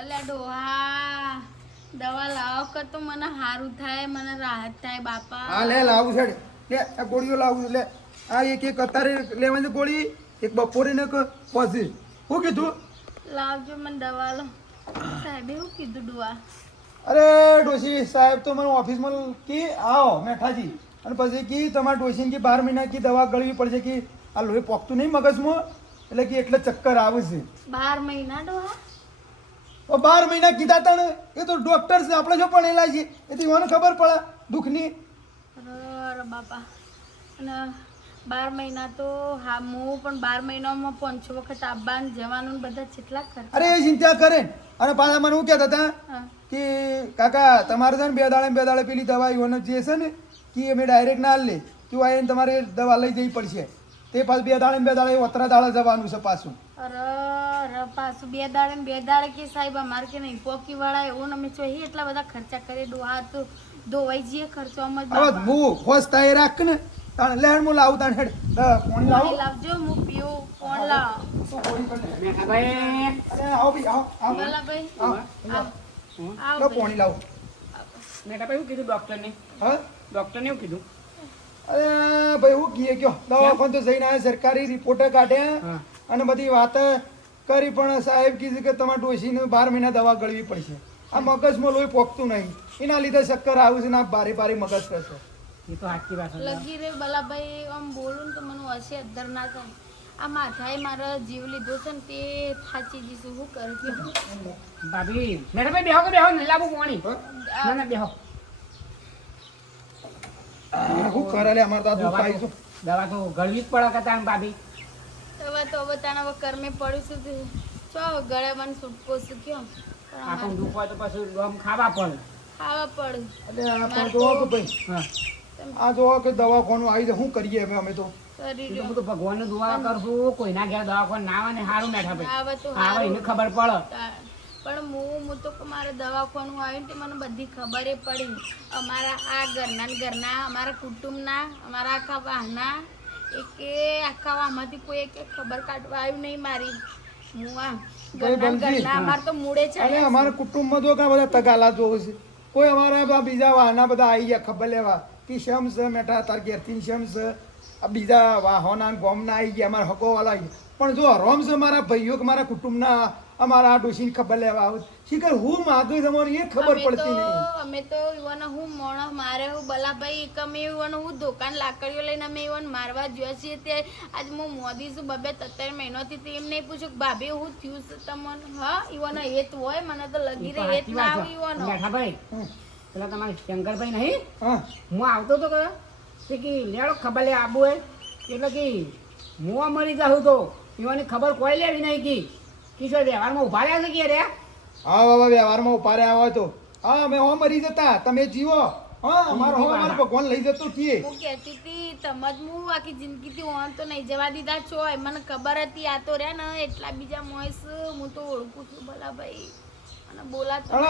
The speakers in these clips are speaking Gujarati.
અલ્યા ડોહા દવા લાવો કર તો મને સારું થાય, મને રાહત થાય બાપા. હા લે લાવું છે લે આ ગોળીઓ લાવું લે આ એક અત્યારે લેવાની ગોળી એક બપોરે ને પછી શું કીધું લાવજો મને દવા લો. સાહેબે શું કીધું ડોહા? અરે ડોશી સાહેબ તો મને ઓફિસમાં કી આવો મેઠાજી અને પછી કી તમારા ડોશીને કી 12 મહિના કી દવા ગળવી પડશે કે આ લોહી પોકતું નહીં મગજમાં એટલે કે એટલે ચક્કર આવે છે. 12 મહિના ડોહા? 12 મહિના કીધા તને એ તો ડોક્ટર છે આપણે જો ભણેલા છે એથી મને ખબર પડે દુઃખની. અરે બાપા અને 12 મહિના તો હા હું પણ 12 મહિનામાં 5 વખત આવવાનું જવાનું ને બધા કેટલા ખર્ચ. અરે એ ચિંતા કરે અને પાછા મને શું કહેતા હતા હા કે કાકા તમારે છે ને 2 દાડે પેલી દવાઈઓને જે છે ને કે અમે ડાયરેક્ટ ના લે કે આવીને તમારે દવા લઈ જવી પડશે તે પાછું 2 દાડે ઓતરા દાડે જવાનું છે પાછું. અરે પાછું 2 દાડે ને 2 દાડે કે સાહેબ અમારે કે નહીં પોકી વાળા એવું અમે જોઈએ એટલા બધા ખર્ચા કરીએ ડોહા તો ધોવાઈ જઈએ ખર્ચોમાં જ. હવે હું હોશ થાય રાખ ને તાણે લેણ હું લાવું તાણે હેડ ફોન લાવો પાણી લાવજો હું પીવું ફોન લાવ. અરે આવો ભઈ આવો આવો બોલા ભાઈ આવો આવ લો પાણી લાવો. મેઠાભાઈ શું કીધું ડૉક્ટરને? હા ડૉક્ટરને શું કીધું? અરે ભાઈ હું કીએ કયો દવાખાને તો જઈને આવ્યા સરકારી રિપોર્ટ કાઢ્યા હા. અને બધી વાત કરી પણ સાહેબ કીધું કે તમારે ડોશીને 12 મહિના દવા ગળવી પડશે. આ મગજમાં લોહી પોકતું નહીં એના લીધે ચક્કર આવે છે ને આ ભારે ભારે મગજ રહેશે. એ તો સાચી વાત છે. લગી રે બલાભાઈ આમ બોલું ને તો મને હશે અદ્ધર ના થાય. આ માથાએ મારા જીવ લીધો છે ને તે થાચી જઈશું શું કરે કે ભાભી મેઠાભાઈ બેહો કે બેહો નહીં લાવું પાણી. ના ના બેહો. શું કરે લે અમારે તો આ દુઃખ આવી છે. દવા તો ગળવી જ પડે કતા ભાભી. હવે તો બતાના હવે કર્મે પડ્યું છું તે ચો ગળે મને છૂટકો શીખ્યો પણ આપણને અમારે દુઃખ હોય તો પછી ગમ ખાવા પડે. ખાવા પડ્યું. એટલે આ પણ જોવો કે ભાઈ હા આ જોવો કે દવાખાનું આવી જાય શું કરીએ અમે તો કરી એ તો રહ્યો હું તો ભગવાનને દુઆ કરશું કોઈના ઘેર દવાખાને ના આવે ને સારું મેઠાભાઈ. આવે તો આવે એને હારું. ખબર પડે. પણ હું તો મારે દવાખાનું આવ્યું ને તે મને બધી ખબરે પડી. અમારા આ ઘરના અમારા કુટુંબના અમારા આખા વાહના આખા વાહમાંથી કોઈ એક ખબર કાઢવા આવ્યું નહીં મારી. હું આ ઘરના અમારે તો મૂળે અને ચાલ્યા અમારા કુટુંબમાં જો ઘણા બધા તગાલા જોવે છે કોઈ અમારા બીજા વાહના બધા આવી ગયા ખબર લેવા કે શમ છે મેઠા તાર ઘેરથી શમ છે આ બીજા વાહોના ગોમના આવી ગયા અમારા હકોવાળા આવી ગયા પણ જો રોમ છે મારા ભાઈઓ કે મારા કુટુંબના અમારા આ ડોશીની ખબર લેવા આવે શીખર હું માગું તમારે એ ખબર પડતી નહીં. અમે તો યુવાનો હું મોણસ મારે હું બલાભાઈ એક અમે યુવાનો હું દુકાન લાકડીઓ લઈને અમે યુવાન મારવા જોયા છીએ તે આજ હું મોદી છું 2-3 મહિનાથી તો એમ નહીં પૂછું કે ભાભી હું થયું છે તમને. હા યુવાનો હેત હોય મને તો લગી રહે હેત ના આવે યુવાનો. મેઠાભાઈ પેલા તમારે શંકરભાઈ નહીં હા હું આવતો તો કે લેડો ખબર લે આબુ હોય એટલે કે હું મરી જાઉં તો એવાની ખબર કોઈ લેવી નહીં કી કિશોર વ્યવહારમાં ઉભા રહ્યા છે કે રે હા બાબા વ્યવહારમાં ઉભા રહ્યા હોય તો હા અમે હો મરી જતા તમે જીવો હા અમારો ભગવાન લઈ જતો કીએ. હું કહેતી હતી તમે જ હું આખી જિંદગીથી ઓન તો નહીં જવા દીધા છો મને ખબર હતી આ તો રહ્યા ને એટલા બીજા મોઈસ હું તો ઓળખું છું બલાભાઈ અને બોલાતો અરે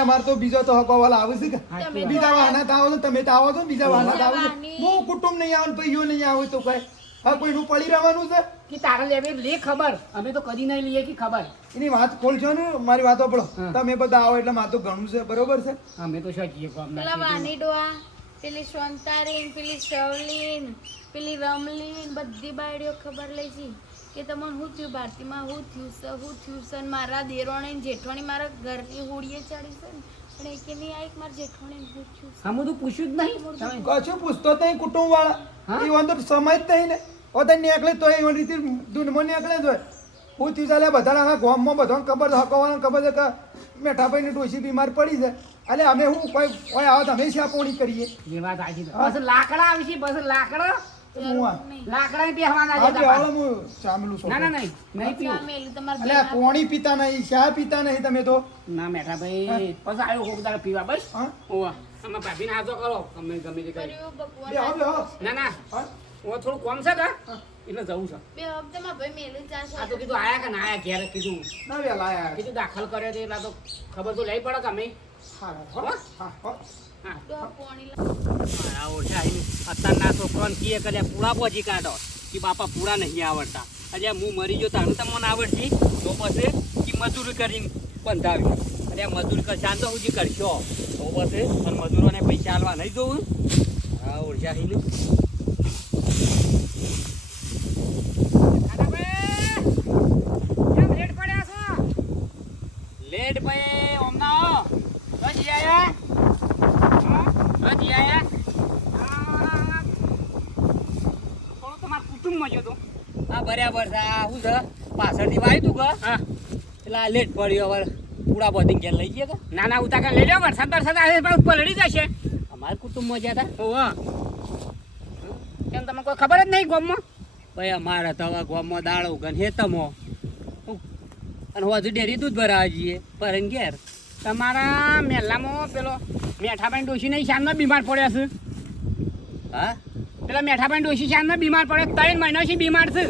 અમારે તો બીજો તો હકોવાળા આવે છે કે તમે બીજા વાહના તો આવો છો તમે તો આવો છો ને બીજા વાહના તો આવો છો વાહની. હું કુટુંબ નહીં આવે ભાઈઓ નહીં આવે તો કઈ હા કોઈનું પડી રહેવાનું છે કે તારે લેવી લે ખબર અમે તો કદી નહીં લઈએ કે ખબર એની વાત ખોલશો ને મારી વાતો પડો હા. તમે બધા આવો એટલે મારે તો ઘણું છે બરોબર છે. અમે તો શકીએ પેલા વાની ડોહા પેલી શાંતારીન પેલી શવલીન પેલી રમલીન બધી બાયડીઓ ખબર લઈ છે કે તમને શું થયું ભારતીમાં શું થયું છે ને મારા દેરોણી જેઠવાણી મારા ઘરની હોડીએ ચડી છે ને પણ એ કે નહીં આવી મારા જેઠવાણી શું થયું છે. અમે તો પૂછ્યું જ નહીં તમે કશું પૂછતો જ નહીં કુટુંબ વાળા હા? એ વાંધો સમજ જ નહીં ને પોતે નીકળે તો એ રીતે દુનમાં નીકળે જ હોય હું થયું ચાલે બધા આખા ગામમાં બધાને ખબર છે હકવાને ખબર છે કે મેઠાભાઈને ડોશી બીમાર પડી છે એટલે અમે હું કોઈ આવે તો અમે શાપોણી કરીએ. જે વાત આજી બસ લાકડા આવી છે બસ લાકડા હું આ નહીં. લાકડા બેહવાના છે આજે તમારે. હાલો હું ચામેલું છું ના ના નહીં નહીં આ પીવું મેલું તમારા એટલે આ પોણી પીતા નહીં ચા પીતા નહીં તમે તો ના મેઠા ભાઈ પછી આવ્યો કોક દાડો પીવા બસ હા ઓવા અમે ભાભીને હાજો કરો અમે ગમે તે કરી કર્યું ભગવાન બે આવો, બે આવો. ના ના હા? ઓ થોડું કોમ છે કે એટલે જવું છે બે હપ્તે માં ભાઈ મેલું ચાલશે આ તો કીધું આયા કે ના આયા ઘેર કીધું ના વેલા આયા. કીધું દાખલ કર્યો તો એટલે તો ખબર તો લઈ પડે કે અમે હા, હા, હા, હા. હા તો આ પોણી મારા ઓછા અત્યારના છોકરાને કીએ કરે પૂરા પહોંચી કાઢો કે બાપા પૂરા નહીં આવડતા એટલે હું મરી ગયો તારું તમને આવડતી તો પછી કે મજૂરી કરીને બંધાવ્યું અને આ મજૂર કશાન તો સુધી કરશો તો પછી અને મજૂરોને પૈસા આલવા નહીં જોવું હા ઓળખ્યા હી લેટ ભાઈ ઓમના હજી આયા હજી આયા થોડો તમારા કુટુંબમાં જો તો હા બરાબર છે આ શું છે પાછળથી વાય તું કે હા એટલે આ લેટ પડ્યો હવે પૂરા બોધિંગ ઘેર લઈ ગયા કે ના ના ઉતાકા લઈ લો વરસાદ વરસાદ આવે પણ પલળી જશે અમારા કુટુંબમાં જ્યાં હતા ઓહ કેમ તમને કોઈ ખબર જ નહીં ગામમાં ભાઈ અમારા તો હવે ગામમાં દાળ ઉગન હેતમો અને હજુ ડેરી દૂધ ભરાવા જઈએ પરન ઘેર તમારા મેલામાં પેલો મેઠાભાઈ ડોશી નહીં શાનમાં બીમાર પડ્યા છે હા પેલા મેઠાભાઈ ડોશી શાનમાં બીમાર પડે 3 મહિનાથી બીમાર છે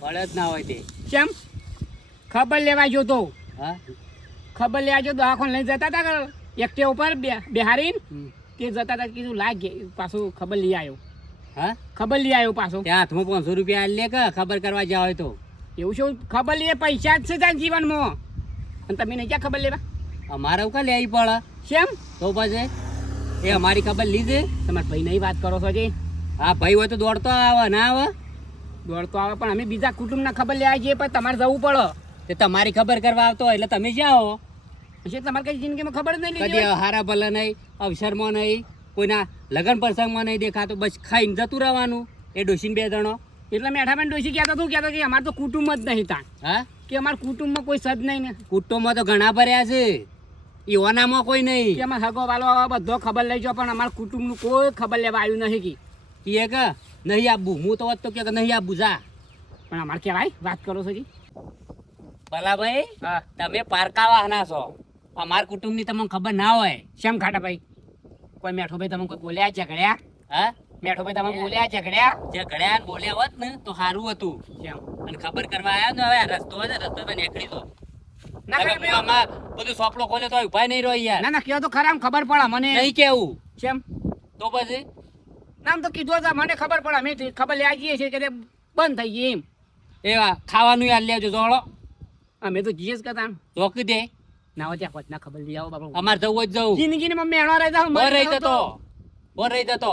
પડે જ ના હોય તે કેમ ખબર લેવા જોતો હા ખબર લેવા જો દવાખાને લઈ જતા હતા એકટે ઉપર બેહારીને હમ. તે જતા હતા કીધું લાગે પાછું ખબર લઈ આવ્યો હા ખબર લઈ આવ્યો પાછો ત્યાં હાથમાં 500 રૂપિયા આલી લે કે ખબર કરવા જાવ હોય તો એવું શું ખબર લઈએ પૈસા જ છે તારા જીવનમાં અને તમે નહીં ક્યાં ખબર લેવા અમારે એવું કા લેવી પડે કેમ તો પછી એ અમારી ખબર લીધી તમારા ભાઈ નહીં વાત કરો છો જી હા ભાઈ હોય તો દોડતો આવે ના આવે દોડતો આવે પણ અમે બીજા કુટુંબના ખબર લેવા જઈએ પણ તમારે જવું પડે તે તમારી ખબર કરવા આવતો હોય એટલે તમે જાઓ પછી તમારે કઈ જિંદગીમાં ખબર જ નહીં કદી લીધી હારા ભલા નહીં અવસરમાં નહીં કોઈના લગ્ન પ્રસંગમાં નહીં દેખાતું બસ ખાઈને જતું રહેવાનું એ ડોસીને 2 જણો એટલે મેઠાભાઈ ડોશી કહેતો તું કહેતો કે અમારે તો કુટુંબ જ નહીં તા હા કે અમારા કુટુંબમાં કોઈ સદ નહીં ને કુટુંબમાં તો ઘણા ભર્યા છે ઈવાનામાં કોઈ કે નહીં અમારે હગો વાલો બધો ખબર લઈ જાઓ પણ અમારા કુટુંબનું કોઈ ખબર લેવા આવ્યું નહીં કે કીએ કે નહીં આપવું હું તો વાત તો કે નહીં આપવું જા પણ અમારે કહેવાય વાત કરો છો જી ભલા ભાઈ હા તમે પારકા વાહના છો અમારા કુટુંબની તમને ખબર ના હોય શેમ ખાટા ભાઈ કોઈ મેઠો ભાઈ તમે કોઈ બોલ્યા ઝઘડ્યા હા મેઠો ભાઈ તમે બોલ્યા ઝઘડ્યા જે ઘડિયાળ બોલ્યા હોત ને તો સારું હતું શેમ અને ખબર કરવા આવ્યા ને હવે આ રસ્તો હોય ને રસ્તો પર નીકળી દો ના તમે ખાટા ભાઈ, આમાં બધું સોપડો ખોલે તો ઉપાય નહીં રહ્યો યાર ના ના કહેતો ખરા આમ ખબર પડે મને નહીં કેવું શેમ તો પછી નામ તો કીધું હતું મને ખબર પડે અમે ખબર લેવા જઈએ છીએ કે તે બંધ થઈ ગઈ એમ એવા ખાવાનું યાદ લેજો જોડો અમે તો જઈએ જ કરતા રોકી દે ના હોય ત્યાં પછી ના ખબર લઈ આવો બાપા અમારે જવું જ જવું જિંદગીને મમ્મી મેણો રહી જાવ બોર રહી જતો બોર રહી જતો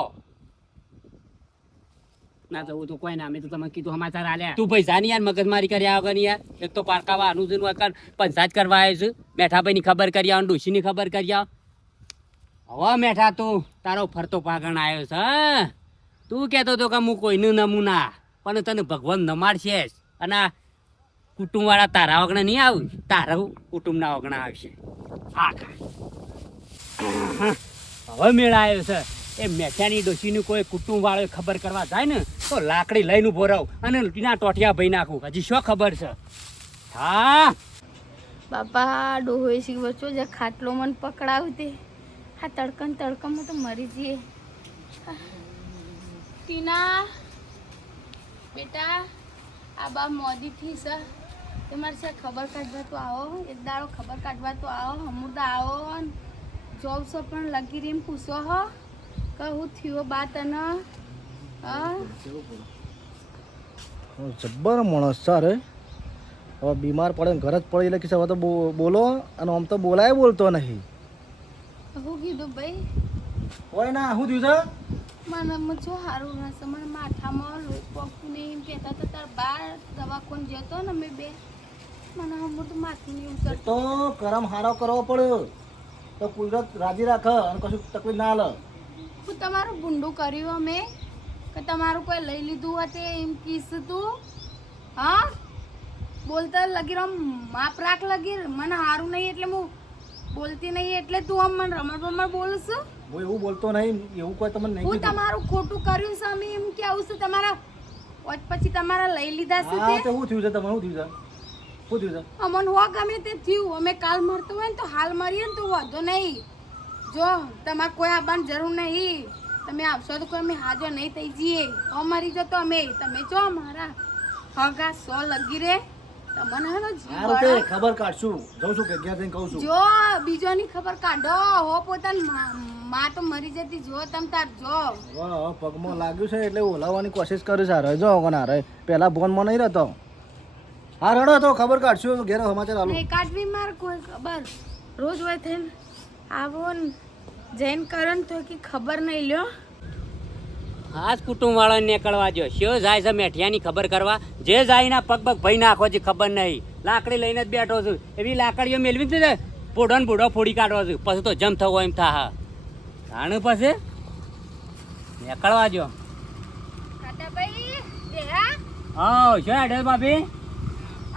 ના જવું તો કોઈ ના અમે તો તમે કીધું સમાચાર આલ્યા તું પૈસા ની યાર મગજમારી કર્યા વગર યાર એક તો પારકાવા અનુજન વગર પંચાયત કરવા આવ્યો છું મેઠાભાઈ ની ખબર કરી આવો ડોશી ની ખબર કરી આવો હવે મેઠા તું તારો ફરતો પાગણ આવ્યો છે હા? તું કહેતો હતો કે હું કોઈનું નમૂના પણ તને ભગવાન નમાડશે જ. અને આ કુટુંબવાળા તારા વગણા નહીં આવું તારા કુટુંબના વગણા આવશે હા હવે મેળા આવ્યો છે એ મેઠાની ડોશીનું કોઈ કુટુંબવાળો ખબર કરવા જાય ને તો લાકડી લઈને ઉભો રહું અને ના ટોટિયા ભઈ નાખું હજી શું ખબર છે હા બાપા ડોહોય શી વચ્ચો જે ખાટલો મને પકડાવતે હા તડકામાં તો મરી જઈએ ટીના બેટા આ બા મોદીથી છે તમારે છે ખબર કાઢવા તો આવો એક દાડો ખબર કાઢવા તો આવો હમુદા આવો ને જોબ છો પણ લગી રીમ પૂછો હો કહું થયો બા તને હા જબ્બર માણસ છે રે હવે બીમાર પડે ને ઘર જ પડી એટલે કે હવે તો બોલો અને આમ તો બોલાય બોલતો નહીં હું કીધું ભાઈ હોય ના શું થયું છે મને જો સારું રહેશે મને માથામાં લોહી પગતું નહીં એમ કહેતા હતા તાર બાર દવાખાને જતો ને અમે બે મને હમણાં તો માથું નહીં ઉતરતું તો કરમ હારો કરવો પડે તો કુદરત રાજી રાખે અને કશું તકલીફ ના હાલે હું તમારું ભૂંડું કર્યું અમે કે તમારું કોઈ લઈ લીધું હતે એમ કીસ તું હા બોલતા લગી રમ માપ રાખ લગી મને સારું નહીં એટલે હું બોલતી નહીં એટલે તું આમ મને રમણ બોલું છું હું એવું બોલતો નહીં એવું કોઈ તમને નહીં હું કીધું તમારું ખોટું કર્યું છે અમે એમ કેવું છું તમારા વચ પછી તમારા લઈ લીધા છે હા તે તો શું થયું છે તમારે શું થયું છે શું થયું છે અમન હો ગમે તે થયું અમે કાલ મરતો હોય ને તો હાલ મરીએ ને તો વાંધો નહીં જો તમારે કોઈ આવવાની જરૂર નહીં તમે આવશો તો કોઈ અમે હાજર નહીં થઈ જઈએ મરી જતો અમે તમે જો અમારા હગા 100 લગી રે તમને હે ને જીવ સારું તે બળે. ખબર કાઢશું જઉં છું કે ઘેર જઈને કહું છું જો બીજોની ખબર કાઢો હો પોતાની માં તો મરી જતી જો તમ તાર જો વાહ પગમાં લાગ્યું છે એટલે ઓલાવવાની કોશિશ કરું છે રે જો કોના રે પહેલા ફોનમાં નહીં રહેતો હા રડો તો ખબર કાઢશું ઘેર સમાચાર આલો નહીં કાઢવી માર કોઈ ખબર રોજ હોય થઈને આવો ને જૈન કરન તો કે ખબર નહીં લ્યો આજ કુટુંબ વાળાને નીકળવા જો શિયો જાય છે મેઠિયાની ખબર કરવા જે જાય ના પગ પગ ભાઈ નાખો છે ખબર નહીં લાકડી લઈને જ બેઠો છું એવી લાકડીઓ મેળવી છે પોડો ને બુડો ફોડી કાઢવો છું પછી તો જમ થવો એમ થા જાણું પછી નીકળવા જો કાટાભાઈ દેહા હા શું હેડે ભાભી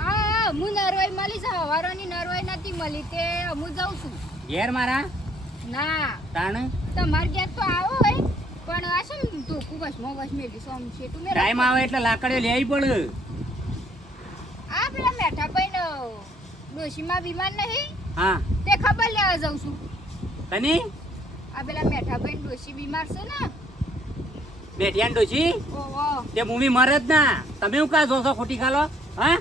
આ હું નરવાઈ મળી છે હવારોની નરવાઈ નથી મળી તે હું જાઉં છું ઘેર મારા ના તાણ તમાર ઘેર તો આવો હોય પણ આ શું ધોકું બસ મેલી સોમ છે તું મેરા ટાઈમ આવે એટલે લાકડીઓ લેવી પડે આ પેલા મેઠા ભાઈ ડોશીમાં બીમાર નહીં હા તે ખબર લેવા જાઉં છું તને આ પેલા મેઠા ભાઈ ડોશી બીમાર છે ને બેઠિયાન ડોશી ઓહો તે મૂવી મરે જ ના તમે હું કા જોશો ખોટી ખાલો હા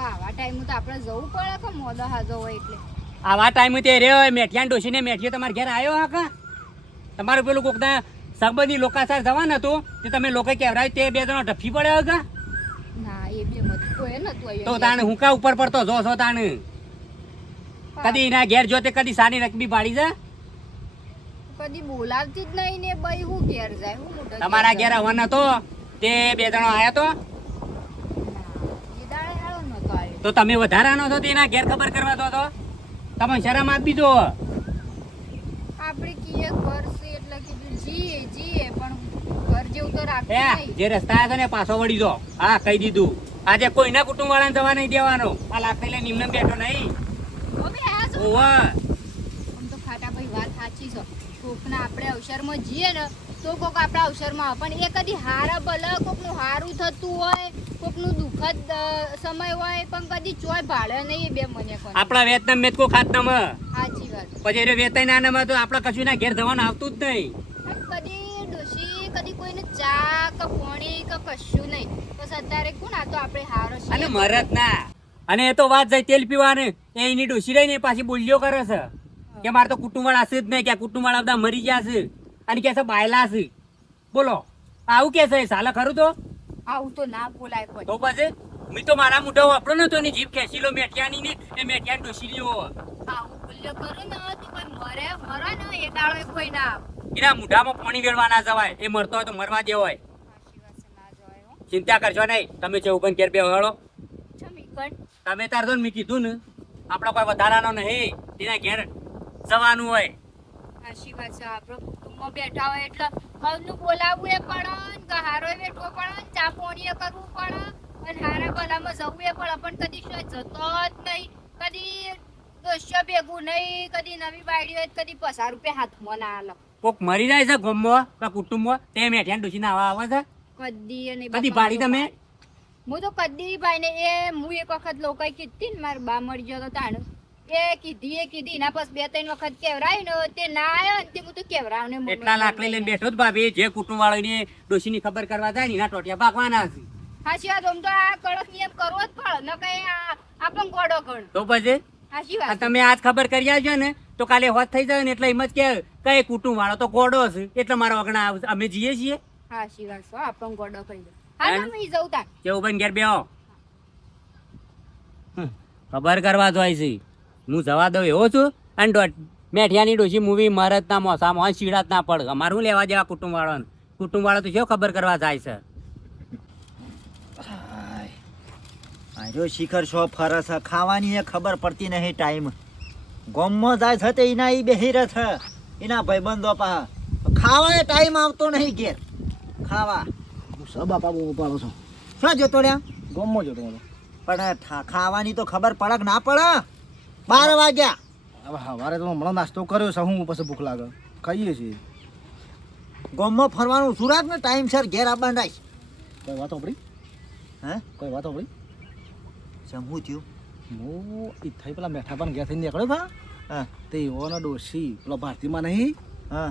આવા ટાઈમ તો આપણે જવું પડે કે મોદો હાજો હોય એટલે આવા ટાઈમ તે રે મેઠિયાન ડોશી ને મેઠિયો તમારા ઘેર આવ્યો હા કા તમારું પેલું કોકના સંબંધી લોકાસાર જવાનું હતું તે તમે લોકો કહેવરાય તે બે જણો ઢફી પડ્યો કા ના એ બે મત કોઈ નતું આવ્યું તો તાણે હું કા ઉપર પડતો જો છો તાણે કદી એના ઘેર જોતે કદી સાની રકબી પાડી છે કદી બોલાવતી જ નહીં ને બઈ હું ઘેર જાય હું મોટો તમારા ઘેર આવવાનો હતો તે બે જણો આયા તો એ દાડે હાલો નતો આવ્યો તો તમે વધારાનો છો તેના ઘેર ખબર કરવા દો તો તમે શરમ આપી દો આપણે કીએ ઘર છે એટલે કીધું જીએ પણ ઘર જેવું તો રાખવું હે નહીં જે રસ્તા છે ને પાછો વળી દો હા કહી દીધું આજે કોઈના કુટુંબ વાળાને જવા નહીં દેવાનો આ લાકડી લઈને નિમ્ન બેઠો નહીં હવે આ શું ઓવા આમ તો ખાટા ભાઈ વાત સાચી છે કોકના આપણે અવસરમાં જઈએ ને તો કોક આપણા અવસરમાં આવે પણ એ કદી હારા ભલે કોકનું હારું થતું હોય કોકનું દુઃખદ સમય હોય પણ કદી ચોય ભાડે નહીં એ બે મને કોઈ આપણા વેતન મેં કો ખાતનામ સાચી વાત પછી એ વેતાઈ નાનામાં તો આપણે કશું ના ઘેર જવાનું આવતું જ નહીં અને કદી ડોશી કદી કોઈને ચા કે પાણી કે કશું નહીં બસ અત્યારે કોણ આ તો આપણે હારો છે અને મરત ના અને એ તો વાત જાય તેલ પીવાની એની ડોસી રહી ને એ પાછી બોલ્યો કરે છે કે મારે તો કુટુંબ વાળા છે જ નહીં કે કુટુંબ વાળા બધા મરી ગયા છે અને કે છે બાયલા છે બોલો આવું કે છે સાલા ખરું તો આવું તો ના બોલાય કોઈ તો પછી મેં તો મારા મોઢા વાપરો ને તો એની જીભ ખેંચી લો મેઠિયાની ને એ મેઠિયાની ડોસી લ્યો આવું બોલ્યો કરું ને તો કોઈ મરે ને એ દાડો કોઈ ના એના મોઢામાં પાણી વેળવા ના જવાય એ મરતો હોય તો મરવા દેવો હોય સાચી વાત છે ના જોવાય હો ચિંતા કરશો નહીં તમે ચૌબન ઘેર બે હળો ચમી કણ તમે તાર તો મેં કીધું ને આપણા કોઈ વધારાનો નહીં તેના ઘેર જવાનું હોય સાચી વાત છે આપણે કુટુંબમાં બેઠા હોય એટલે ઘરનું બોલાવવું એ પડે ને ગહારો બેઠવો પડે ને ચા પાણી કરવું પડે અને હારા ભલામાં જવું એ પડે પણ કદી શું જતો જ નહીં કદી દોસ્યો ભેગું નહીં કદી નવી બાયડી હોય તો કદી 50 રૂપિયા હાથમાં ના આલો કોક મરી જાય છે ગમમાં કે કુટુંબમાં તે મેઠિયાને ડોસીને આવા આવે છે કદી અને કદી ભાડી તમે હું તો કદી ભાઈ ને એ હું એક વખત લોકોએ કીધી ને મારા બા મરી ગયો તો તાણ એ કીધી એના પછી 2-3 વખત કેવરાય ને તે ના આવ્યો ને તે હું તો કેવરાવ ને એટલા લાકડી લઈને બેઠો જ ભાભી જે કુટુંબ વાળાની ડોસીની ખબર કરવા જાય ને એના ટોટિયા પાકવાના છે હાચી વાત આમ તો આ કડક નિયમ કરવો જ પડે ન કઈ આપણને ગોડો ગણ તો પછી હાચી આ વાત તમે આજ ખબર કરી આવજો ને તો કાલે હોત થઈ જાય ને એટલે એમ જ કે કઈ કુટુંબ વાળો તો ગોડો છે એટલે મારા વગણા અમે જીએ છીએ હાચી વાત છે આપણને ગોડો કરી દે હા હે? તમે જવું તાણ કેવું બન ઘેર બેહો ખબર કરવા જાય છે હું જવા દઉં એવો છું અને મેઠિયાની ડોસી મૂવી મરદ ના મોસામાં શીડાત ના પડ અમારું લેવા જેવા કુટુંબ વાળો તો શું ખબર કરવા જાય છે આજો શિખર શો ફરસ ખાવાની એ ખબર પડતી નહીં ટાઈમ ગોમમાં જાય છે તે એના ઈ બેહી રહે છે એના ભાઈબંધો પા ખાવા ટાઈમ આવતો નહીં ઘેર ખાવા હું સ બાપા બહુ ઉપાડો છું શું જોતો રહ્યા ગમો જતો હતો પણ ખાવાની તો ખબર પડે કે ના પડે 12 વાગ્યા હવે સવારે તો હમણાં નાસ્તો કર્યો છે હું પછી ભૂખ લાગે ખાઈએ છીએ ગોમમાં ફરવાનું સુરાક ને ટાઈમસર ઘેર આવવાનું રાખ કોઈ વાત આપણી હે કોઈ વાત આપણી સમું થયું હું ઈ થઈ પેલા મેઠા પણ ગયા થઈને નીકળ્યો ભા હા તે એવો ડોસી પેલા ભારતીમાં નહીં હા